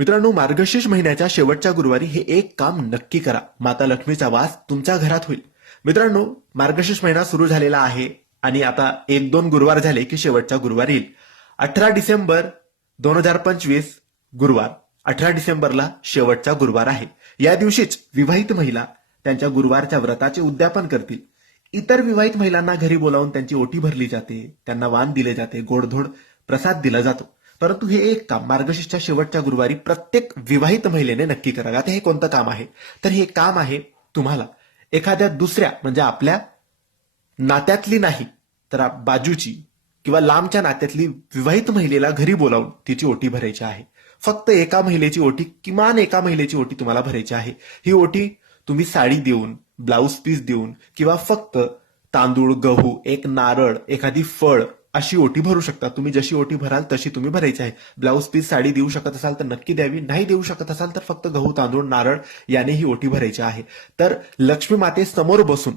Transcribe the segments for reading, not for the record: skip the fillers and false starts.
मित्रांनो, मार्गशीर्ष महिन्याच्या शेवटच्या गुरुवारी हे एक काम नक्की करा. माता लक्ष्मीचा वास तुमच्या घरात होईल. मित्रांनो, मार्गशीर्ष महिना सुरू झालेला आहे आणि आता 1-2 गुरुवार झाले की शेवटचा गुरुवार येईल. 18 डिसेंबर 2025 गुरुवार. 18 डिसेंबरला शेवटचा गुरुवार आहे. या दिवशीच विवाहित महिला त्यांच्या गुरुवारच्या व्रताचे उद्यापन करतील. इतर विवाहित महिलांना घरी बोलावून त्यांची ओटी भरली जाते, त्यांना वाण दिले जाते, गोडधोड प्रसाद दिला जातो. परंतु हे एक काम मार्गशीर्षच्या शेवटच्या गुरुवारी प्रत्येक विवाहित महिलेने नक्की करावे. आता हे कोणतं काम आहे? तर हे काम आहे तुम्हाला एखाद्या दुसऱ्या म्हणजे आपल्या नात्यातली नाही तर बाजूची किंवा लांबच्या नात्यातली विवाहित महिलेला घरी बोलावून तिची ओटी भरायची आहे. फक्त एका महिलेची ओटी, किमान एका महिलेची ओटी तुम्हाला भरायची आहे. ही ओटी तुम्ही साडी देऊन, ब्लाऊज पीस देऊन किंवा फक्त तांदूळ, गहू, एक नारळ, एखादी फळ अशी ओटी भरू शकता. तुम्ही जशी ओटी भराल तशी तुम्ही भरायची आहे. ब्लाऊज पीस, साडी देऊ शकत असाल तर नक्की द्यावी. नाही देऊ शकत असाल तर फक्त गहू, तांदूळ, नारळ याने ही ओटी भरायची आहे. तर लक्ष्मी माते समोर बसून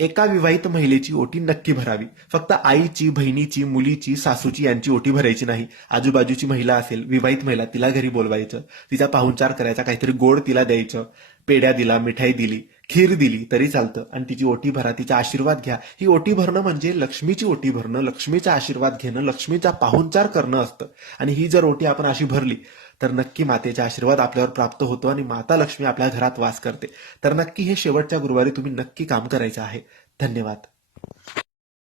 एका विवाहित महिलेची ओटी नक्की भरावी. फक्त आईची, बहिणीची, मुलीची, सासूची यांची ओटी भरायची नाही. आजूबाजूची महिला असेल, विवाहित महिला, तिला घरी बोलवायचं, तिचा पाहुणचार करायचा, काहीतरी गोड तिला द्यायचं, पेड्या दिला, मिठाई दिली, खीर दिली तरी चालतं आणि तिची ओटी भरा, तिचा आशीर्वाद घ्या. ही ओटी भरणं म्हणजे लक्ष्मीची ओटी भरणं, लक्ष्मीचा आशीर्वाद घेणं, लक्ष्मीचा पाहुणचार करणं असतं. आणि ही जर ओटी आपण अशी भरली तर नक्की मातेचा आशीर्वाद आपल्यावर प्राप्त होतो आणि माता लक्ष्मी आपल्या घरात वास करते. तर नक्की हे शेवटच्या गुरुवारी तुम्ही नक्की काम करायचं आहे. धन्यवाद.